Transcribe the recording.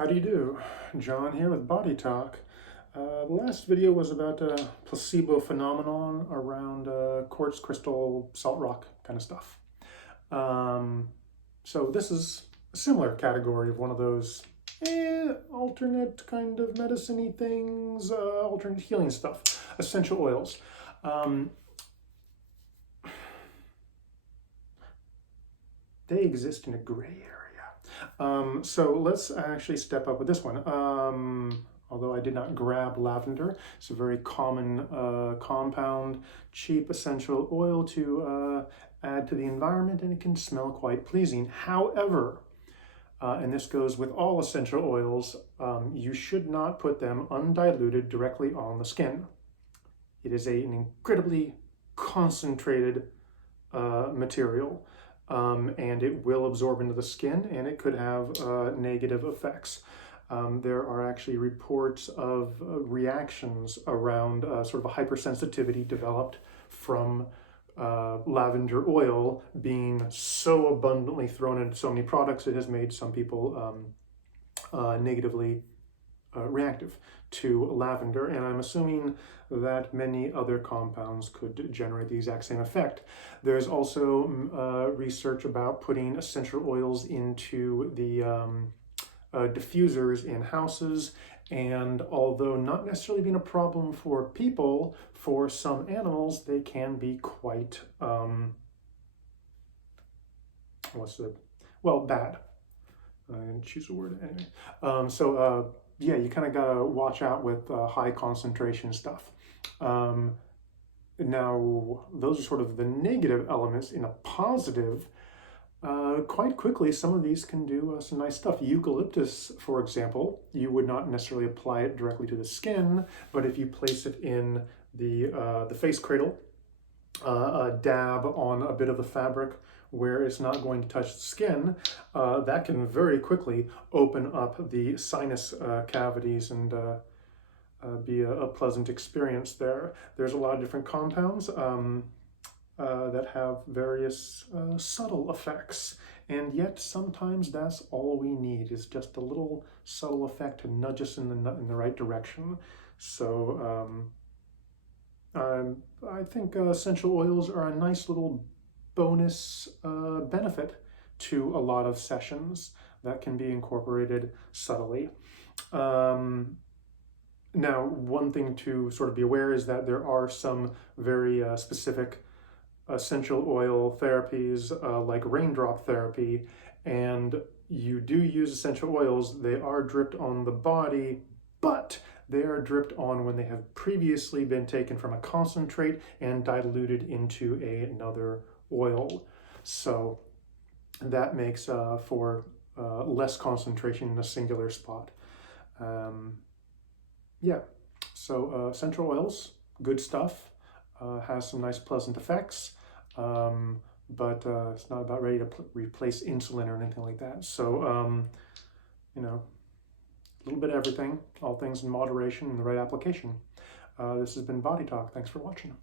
How do you do? John here with Bodytalk. The last video was about a placebo phenomenon around quartz crystal, salt rock kind of stuff. So this is a similar category of one of those alternate kind of medicine-y things, alternate healing stuff, essential oils. They exist in a gray area. So let's actually step up with this one. Although I did not grab lavender, it's a very common compound, cheap essential oil to add to the environment, and it can smell quite pleasing. However, and this goes with all essential oils, you should not put them undiluted directly on the skin. It is an incredibly concentrated material. And it will absorb into the skin, and it could have negative effects. There are actually reports of reactions around sort of a hypersensitivity developed from lavender oil being so abundantly thrown into so many products. It has made some people negatively reactive to lavender, and I'm assuming that many other compounds could generate the exact same effect. There's also research about putting essential oils into the diffusers in houses, and although not necessarily being a problem for people, for some animals they can be quite bad. I'm gonna choose a word anyway. Yeah, you kind of gotta watch out with high concentration stuff. Now, those are sort of the negative elements. In a positive, quite quickly, some of these can do some nice stuff. Eucalyptus, for example, you would not necessarily apply it directly to the skin, but if you place it in the face cradle, a dab on a bit of the fabric where it's not going to touch the skin, that can very quickly open up the sinus cavities and be a pleasant experience there. There's a lot of different compounds that have various subtle effects, and yet sometimes that's all we need, is just a little subtle effect to nudge us in the right direction. So I think essential oils are a nice little bonus benefit to a lot of sessions that can be incorporated subtly. Now, one thing to sort of be aware is that there are some very specific essential oil therapies like raindrop therapy, and you do use essential oils. They are dripped on the body, but they are dripped on when they have previously been taken from a concentrate and diluted into another oil. So that makes for less concentration in a singular spot. Yeah, so essential oils, good stuff, has some nice pleasant effects, but it's not about ready to replace insulin or anything like that. So, you know, a little bit of everything, all things in moderation and the right application. This has been Body Talk. Thanks for watching.